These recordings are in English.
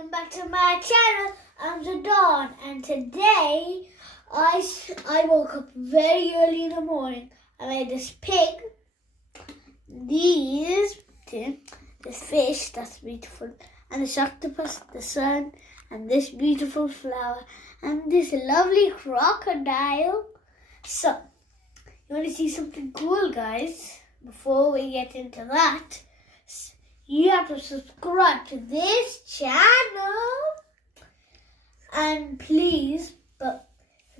welcome back to my channel. I'm Zadon, and today I woke up very early in the morning. I made this pig, this fish that's beautiful, and this octopus, the sun, and this beautiful flower, and this lovely crocodile. So, you want to see something cool, guys? Before we get into that, you have to subscribe to this channel. And please, but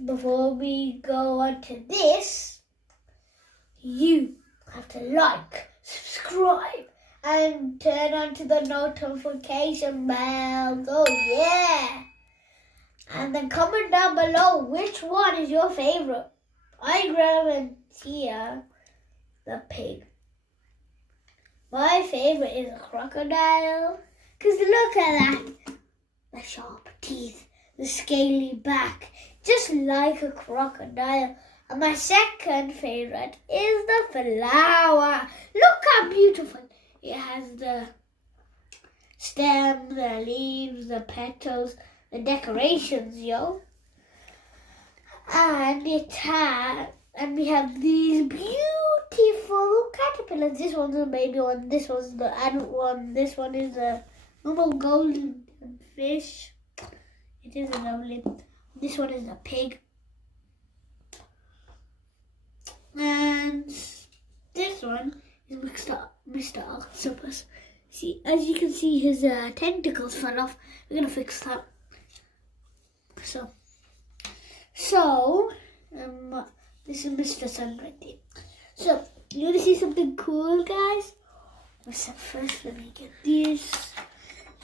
before we go on to this, you have to like, subscribe, and turn on to the notification bell. Oh yeah! And then comment down below which one is your favorite. I grab here the pig. My favorite is a crocodile, because look at that. The sharp teeth, the scaly back, just like a crocodile. And my second favorite is the flower. Look how beautiful. It has the stem, the leaves, the petals, the decorations, yo. And we have these beautiful caterpillars. This one's a baby one, this one's the adult one, this one is a normal golden fish. It is a lovely. This one is a pig. And this one is Mr. Octopus. See, as you can see, his tentacles fell off. We're gonna fix that. So, this is Mr. Sun right there. So, you want to see something cool, guys? First, let me get this.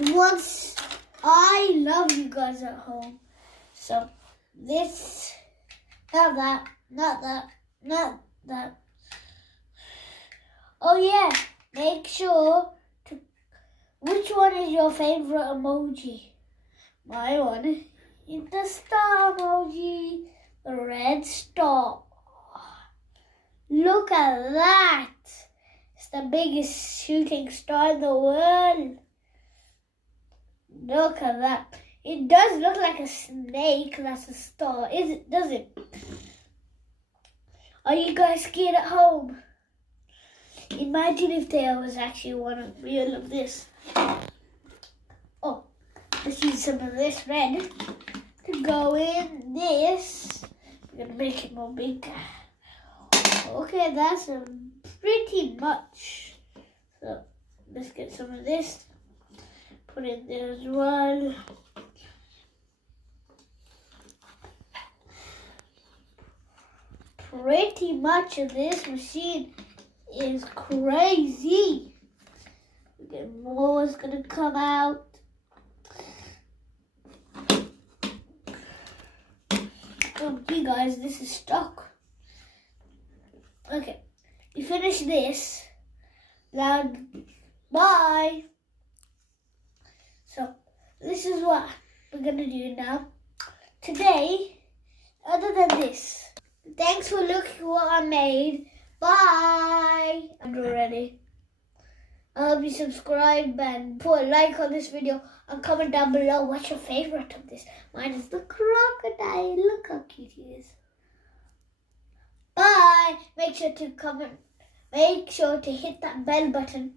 Once, I love you guys at home. So, this, not that. Oh yeah, make sure to, which one is your favorite emoji? My one is the star emoji, the red star. Look at that. It's the biggest shooting star in the world. Look at that. It does look like a snake. That's a star. Does it? Are you guys scared at home? Imagine if there was actually one real of this. Oh, let's use some of this red to go in this. We're going to make it more bigger. Okay, that's pretty much. So, let's get some of this. Put it there as well. Pretty much this machine is crazy. More is going to come out. Okay, guys, this is stuck. Okay, you finish this. Now, bye. So, this is what we're going to do now. Today, other than this, thanks for looking what I made. Bye. I'm ready. I hope you subscribe and put a like on this video and comment down below what's your favorite of this. Mine is the crocodile. Look how cute he is. Bye. Make sure to comment. Make sure to hit that bell button.